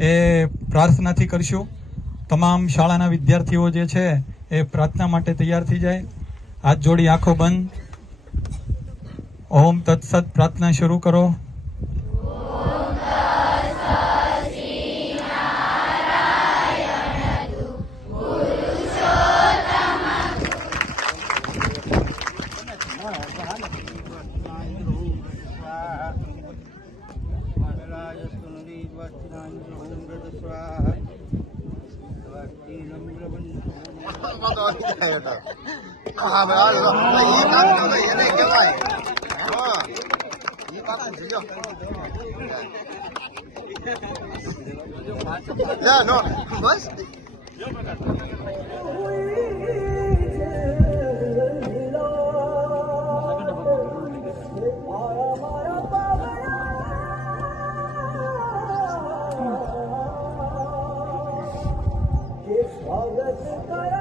એ પ્રાર્થનાથી કરશું। તમામ શાળાના વિદ્યાર્થીઓ જે છે એ પ્રાર્થના માટે તૈયાર થઈ જાય। હાથ જોડી આંખો બંધ, ઓમ તત્સત પ્રાર્થના શરૂ કરો। No, bus. स्वागत